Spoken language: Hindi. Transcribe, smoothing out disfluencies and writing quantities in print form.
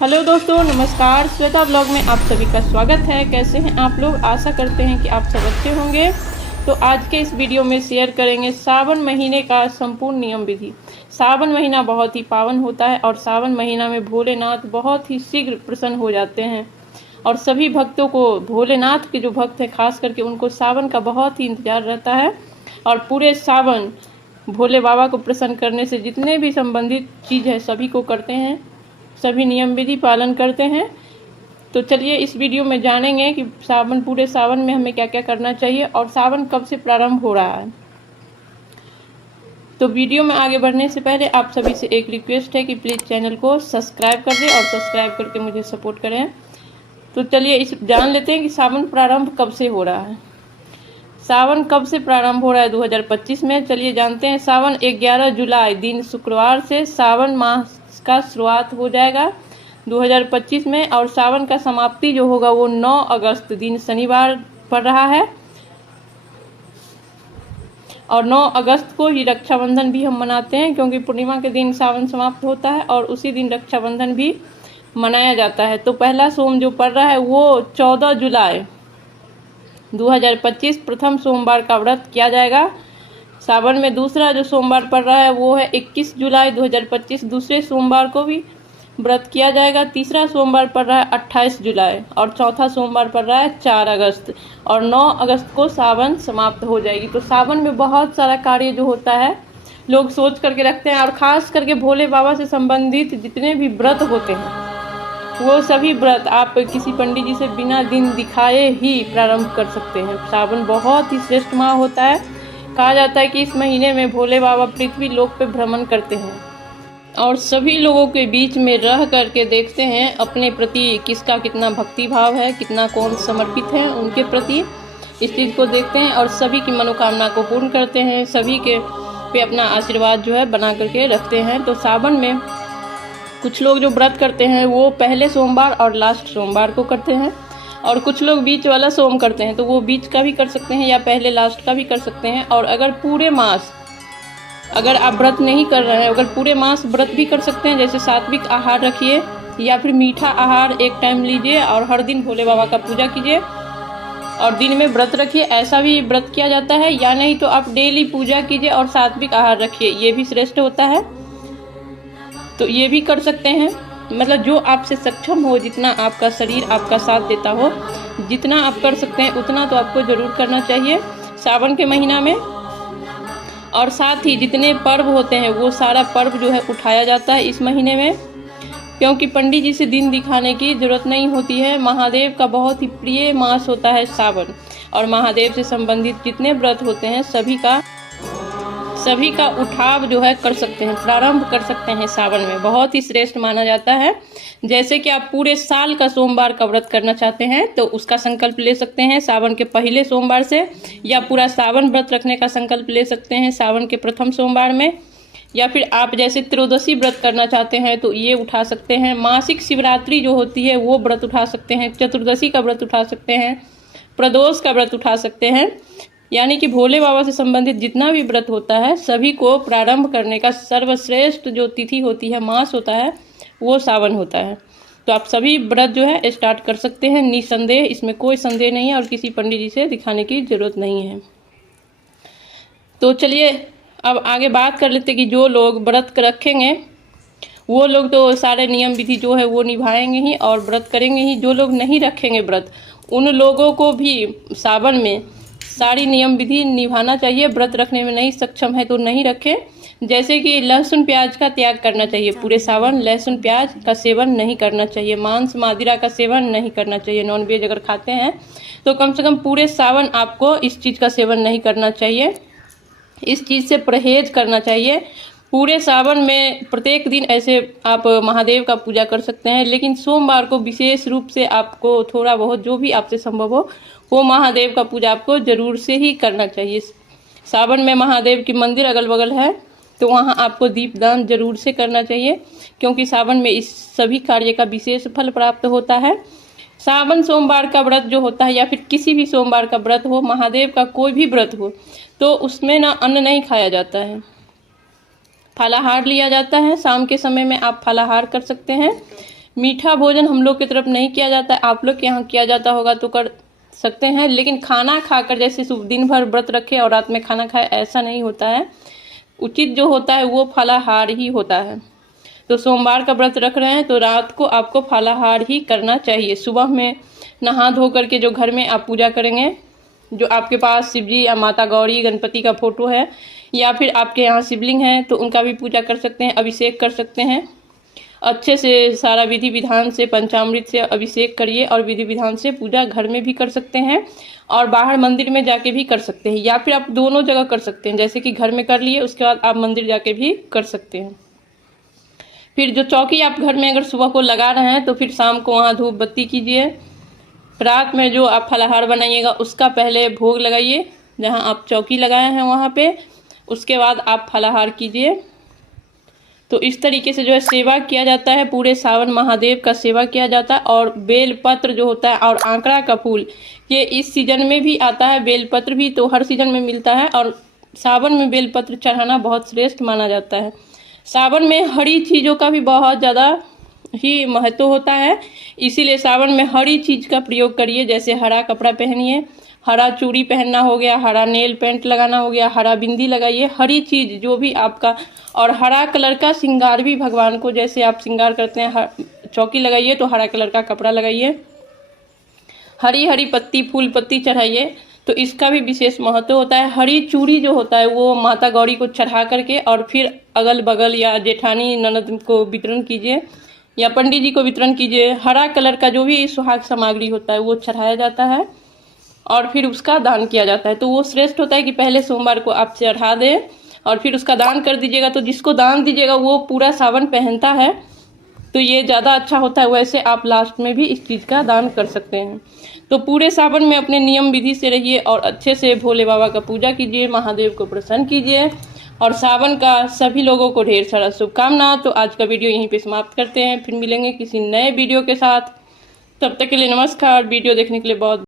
हेलो दोस्तों, नमस्कार। श्वेता ब्लॉग में आप सभी का स्वागत है। कैसे हैं आप लोग? आशा करते हैं कि आप सब अच्छे होंगे। तो आज के इस वीडियो में शेयर करेंगे सावन महीने का संपूर्ण नियम विधि। सावन महीना बहुत ही पावन होता है और सावन महीना में भोलेनाथ बहुत ही शीघ्र प्रसन्न हो जाते हैं और सभी भक्तों को, भोलेनाथ के जो भक्त हैं खास करके, उनको सावन का बहुत ही इंतजार रहता है। और पूरे सावन भोले बाबा को प्रसन्न करने से जितने भी संबंधित चीज़ है सभी को करते हैं, सभी नियम विधि पालन करते हैं। तो चलिए इस वीडियो में जानेंगे कि पूरे सावन में हमें क्या क्या करना चाहिए और सावन कब से प्रारंभ हो रहा है। तो वीडियो में आगे बढ़ने से पहले आप सभी से एक रिक्वेस्ट है कि प्लीज़ चैनल को सब्सक्राइब कर दें और सब्सक्राइब करके मुझे सपोर्ट करें। तो चलिए जान लेते हैं कि सावन प्रारंभ कब से हो रहा है। सावन कब से प्रारंभ हो रहा है? 2025 में। चलिए जानते हैं। सावन 11 जुलाई दिन शुक्रवार से सावन मास का शुरुआत हो जाएगा 2025 में और सावन का समाप्ति जो होगा वो 9 अगस्त दिन शनिवार पड़ रहा है। और 9 अगस्त को ही रक्षाबंधन भी हम मनाते हैं, क्योंकि पूर्णिमा के दिन सावन समाप्त होता है और उसी दिन रक्षाबंधन भी मनाया जाता है। तो पहला सोम जो पड़ रहा है वो 14 जुलाई 2025 प्रथम सोमवार का व्रत किया जाएगा। सावन में दूसरा जो सोमवार पड़ रहा है वो है 21 जुलाई 2025, दूसरे सोमवार को भी व्रत किया जाएगा। तीसरा सोमवार पड़ रहा है 28 जुलाई और चौथा सोमवार पड़ रहा है 4 अगस्त और 9 अगस्त को सावन समाप्त हो जाएगी। तो सावन में बहुत सारा कार्य जो होता है लोग सोच करके रखते हैं और ख़ास करके भोले बाबा से संबंधित जितने भी व्रत होते हैं वो सभी व्रत आप किसी पंडित जी से बिना दिन दिखाए ही प्रारंभ कर सकते हैं। सावन बहुत ही श्रेष्ठ माह होता है। कहा जाता है कि इस महीने में भोले बाबा पृथ्वी लोक पे भ्रमण करते हैं और सभी लोगों के बीच में रह करके देखते हैं अपने प्रति किसका कितना भक्ति भाव है, कितना कौन समर्पित है उनके प्रति। इस चीज़ को देखते हैं और सभी की मनोकामना को पूर्ण करते हैं, सभी के पे अपना आशीर्वाद जो है बना करके रखते हैं। तो सावन में कुछ लोग जो व्रत करते हैं वो पहले सोमवार और लास्ट सोमवार को करते हैं और कुछ लोग बीच वाला सोम करते हैं, तो वो बीच का भी कर सकते हैं या पहले लास्ट का भी कर सकते हैं। और अगर पूरे मास अगर आप व्रत नहीं कर रहे हैं, अगर पूरे मास व्रत भी कर सकते हैं, जैसे सात्विक आहार रखिए या फिर मीठा आहार एक टाइम लीजिए और हर दिन भोले बाबा का पूजा कीजिए और दिन में व्रत रखिए, ऐसा भी व्रत किया जाता है। या नहीं तो आप डेली पूजा कीजिए और सात्विक आहार रखिए, ये भी श्रेष्ठ होता है। तो ये भी कर सकते हैं। मतलब जो आपसे सक्षम हो, जितना आपका शरीर आपका साथ देता हो, जितना आप कर सकते हैं उतना तो आपको ज़रूर करना चाहिए सावन के महीना में। और साथ ही जितने पर्व होते हैं वो सारा पर्व जो है उठाया जाता है इस महीने में, क्योंकि पंडित जी से दिन दिखाने की ज़रूरत नहीं होती है। महादेव का बहुत ही प्रिय मास होता है सावन और महादेव से संबंधित जितने व्रत होते हैं सभी का उठाव जो है कर सकते हैं, प्रारंभ कर सकते हैं सावन में। बहुत ही श्रेष्ठ माना जाता है। जैसे कि आप पूरे साल का सोमवार का व्रत करना चाहते हैं तो उसका संकल्प ले सकते हैं सावन के पहले सोमवार से, या पूरा सावन व्रत रखने का संकल्प ले सकते हैं सावन के प्रथम सोमवार में, या फिर आप जैसे त्रयोदशी व्रत करना चाहते हैं तो ये उठा सकते हैं। मासिक शिवरात्रि जो होती है वो व्रत उठा सकते हैं, चतुर्दशी का व्रत उठा सकते हैं, प्रदोष का व्रत उठा सकते हैं। यानी कि भोले बाबा से संबंधित जितना भी व्रत होता है सभी को प्रारंभ करने का सर्वश्रेष्ठ जो तिथि होती है, मास होता है, वो सावन होता है। तो आप सभी व्रत जो है स्टार्ट कर सकते हैं निसंदेह, इसमें कोई संदेह नहीं है और किसी पंडित जी से दिखाने की ज़रूरत नहीं है। तो चलिए अब आगे बात कर लेते कि जो लोग व्रत रखेंगे वो लोग तो सारे नियम विधि जो है वो निभाएंगे ही और व्रत करेंगे ही। जो लोग नहीं रखेंगे व्रत, उन लोगों को भी सावन में सारी नियम विधि निभाना चाहिए। व्रत रखने में नहीं सक्षम है तो नहीं रखें। जैसे कि लहसुन प्याज का त्याग करना चाहिए, पूरे सावन लहसुन प्याज का सेवन नहीं करना चाहिए, मांस मादिरा का सेवन नहीं करना चाहिए। नॉनवेज अगर खाते हैं तो कम से कम पूरे सावन आपको इस चीज़ का सेवन नहीं करना चाहिए, इस चीज़ से परहेज करना चाहिए। पूरे सावन में प्रत्येक दिन ऐसे आप महादेव का पूजा कर सकते हैं, लेकिन सोमवार को विशेष रूप से आपको थोड़ा बहुत जो भी आपसे संभव हो वो महादेव का पूजा आपको ज़रूर से ही करना चाहिए। सावन में महादेव की मंदिर अगल बगल है तो वहाँ आपको दीपदान जरूर से करना चाहिए, क्योंकि सावन में इस सभी कार्य का विशेष फल प्राप्त होता है। सावन सोमवार का व्रत जो होता है या फिर किसी भी सोमवार का व्रत हो, महादेव का कोई भी व्रत हो, तो उसमें ना अन्न नहीं खाया जाता है, फलाहार लिया जाता है। शाम के समय में आप फलाहार कर सकते हैं। मीठा भोजन हम लोग की तरफ नहीं किया जाता है, आप लोग के यहाँ किया जाता होगा तो कर सकते हैं, लेकिन खाना खाकर जैसे दिन भर व्रत रखे और रात में खाना खाए ऐसा नहीं होता है। उचित जो होता है वो फलाहार ही होता है। तो सोमवार का व्रत रख रहे हैं तो रात को आपको फलाहार ही करना चाहिए। सुबह में नहा धो करके जो घर में आप पूजा करेंगे, जो आपके पास शिव जी या माता गौरी गणपति का फोटो है या फिर आपके यहाँ शिवलिंग है तो उनका भी पूजा कर सकते हैं, अभिषेक कर सकते हैं। अच्छे से सारा विधि विधान से पंचामृत से अभिषेक करिए और विधि विधान से पूजा घर में भी कर सकते हैं और बाहर मंदिर में जाके भी कर सकते हैं, या फिर आप दोनों जगह कर सकते हैं। जैसे कि घर में कर लिए उसके बाद आप मंदिर जाके भी कर सकते हैं। फिर जो चौकी आप घर में अगर सुबह को लगा रहे हैं तो फिर शाम को वहाँ धूप बत्ती कीजिए। रात में जो आप फलाहार बनाइएगा उसका पहले भोग लगाइए जहाँ आप चौकी लगाए हैं वहाँ पे, उसके बाद आप फलाहार कीजिए। तो इस तरीके से जो है सेवा किया जाता है, पूरे सावन महादेव का सेवा किया जाता है। और बेल पत्र जो होता है और आंकड़ा का फूल, ये इस सीजन में भी आता है। बेल पत्र भी तो हर सीजन में मिलता है और सावन में बेल पत्र चढ़ाना बहुत श्रेष्ठ माना जाता है। सावन में हरी चीज़ों का भी बहुत ज़्यादा ही महत्व होता है, इसीलिए सावन में हरी चीज़ का प्रयोग करिए। जैसे हरा कपड़ा पहनिए, हरा चूड़ी पहनना हो गया, हरा नेल पेंट लगाना हो गया, हरा बिंदी लगाइए, हरी चीज़ जो भी आपका। और हरा कलर का श्रृंगार भी भगवान को जैसे आप श्रृंगार करते हैं, चौकी लगाइए तो हरा कलर का कपड़ा लगाइए, हरी हरी पत्ती फूल पत्ती चढ़ाइए। तो इसका भी विशेष महत्व होता है। हरी चूड़ी जो होता है वो माता गौरी को चढ़ा करके और फिर अगल बगल या जेठानी ननद को वितरण कीजिए या पंडित जी को वितरण कीजिए। हरा कलर का जो भी सुहाग सामग्री होता है वो चढ़ाया जाता है और फिर उसका दान किया जाता है। तो वो श्रेष्ठ होता है कि पहले सोमवार को आप चढ़ा दें और फिर उसका दान कर दीजिएगा। तो जिसको दान दीजिएगा वो पूरा सावन पहनता है, तो ये ज़्यादा अच्छा होता है। वैसे आप लास्ट में भी इस चीज़ का दान कर सकते हैं। तो पूरे सावन में अपने नियम विधि से रहिए और अच्छे से भोले बाबा का पूजा कीजिए, महादेव को प्रसन्न कीजिए और सावन का सभी लोगों को ढेर सारा शुभकामना। तो आज का वीडियो यहीं पे समाप्त करते हैं, फिर मिलेंगे किसी नए वीडियो के साथ। तब तक के लिए नमस्कार। वीडियो देखने के लिए बहुत